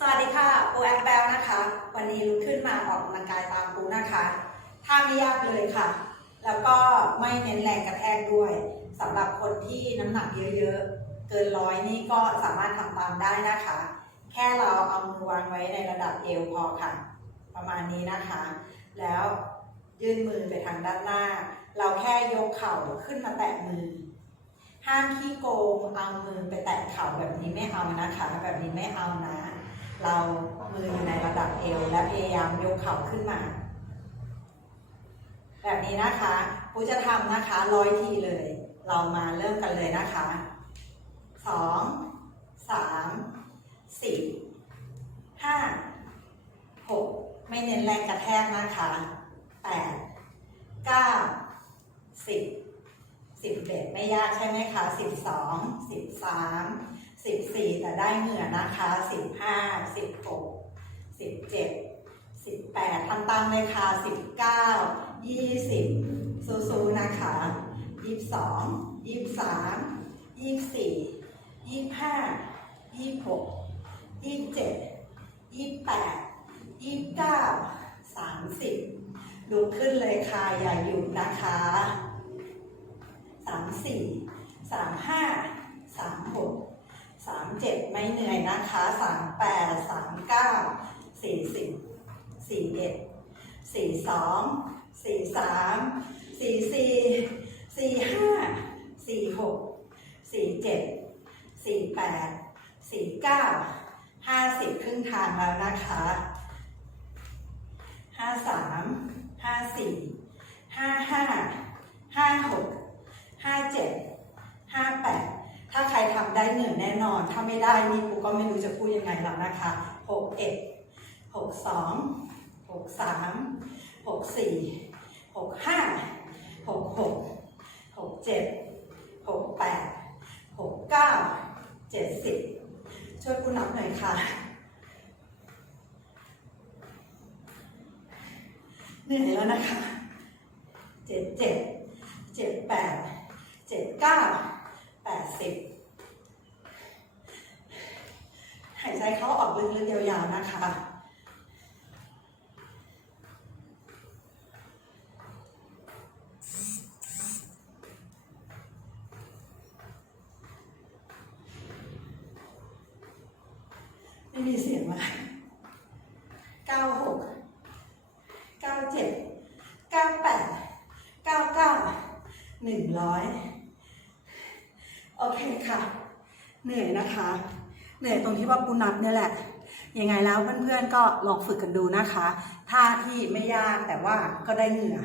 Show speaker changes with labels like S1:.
S1: สวัสดีค่ะปูแอปแบลนะคะ วันนี้ลุกขึ้นมาออกกำลังกายตามปูนะคะท่าไม่ยากเลยค่ะ แล้วก็ไม่เน้นแรงกระแทกด้วยสำหรับคนที่น้ำหนักเยอะๆ เกินร้อยนี่ก็สามารถทำตามได้นะคะ แค่เราเอามือวางไว้ในระดับเอวพอค่ะ ประมาณนี้นะคะ แล้วยื่นมือไปทางด้านหน้า เราแค่ยกเข่าขึ้นมาแตะมือ ห้ามขี้โกงเอามือไปแตะเข่าแบบนี้ไม่เอานะคะ แบบนี้ไม่เอานะ เรามืออยู่ในระดับเอวและพยายามยกเข่าขึ้นมา แบบนี้นะคะปูจะทำนะคะร้อยทีเลย เรามาเริ่มกันเลยนะคะสองสามสี่ห้าหกไม่เน้นแรงกระแทกนะคะแปดเก้าสิบสิบเอ็ดไม่ยากใช่ไหมคะสิบสองสิบสามสิบส ได้เหงื่อนะคะสิบห้าสิบหกสิบเจ็ดสิบแปดทำตามเลยค่ะสิบเก้ายี่สิบสู้ๆนะคะยี่สิบสองยี่สิบสามยี่สิบสี่ยี่สิบห้ายี่สิบหกยี่สิบเจ็ดยี่สิบแปดยี่สิบเก้าสามสิบลุกขึ้นเลยค่ะ อย่าหยุดนะคะสามสี่สามห้าสามหก เจ็ดไม่เหนื่อยนะคะสามแปดสามเก้าสี่สิบสี่เอ็ดสี่สองสี่สามสี่สี่สี่ห้าสี่หกสี่เจ็ดสี่แปดสี่เก้าห้าสิบครึ่งทางแล้วนะคะห้าสามห้าสี่ห้าห้าห้าหกห้าเจ็ดห้าแปด ถ้าใครทำได้เหนื่อยแน่นอน ถ้าไม่ได้นี่กูก็ไม่รู้จะพูดยังไงแล้วนะคะหกเอ็ดหกสองหกสามหกสี่หกห้าหกหกหกเจ็ดหกแปดหกเก้าเจ็ดสิบช่วยกูนับหน่อยค่ะเหนื่อยแล้วนะคะเจ็ดเจ็ดเจ็ดแปดเจ็ดเก้า แปดสิบ หายใจเข้าอ อกลึกๆยาวๆนะคะ ไม่มีเสียงมาเก้าหกเก้าเจ็ดเก้าแปดเก้าเก้าหนึ่งร้อยโอเคค่ะ เหนื่อยนะคะ เหนื่อยตรงที่ว่าปูนับเนี่ยแหละ ยังไงแล้วเพื่อนๆก็ลองฝึกกันดูนะคะ ท่าที่ไม่ยากแต่ว่าก็ได้เหงื่อ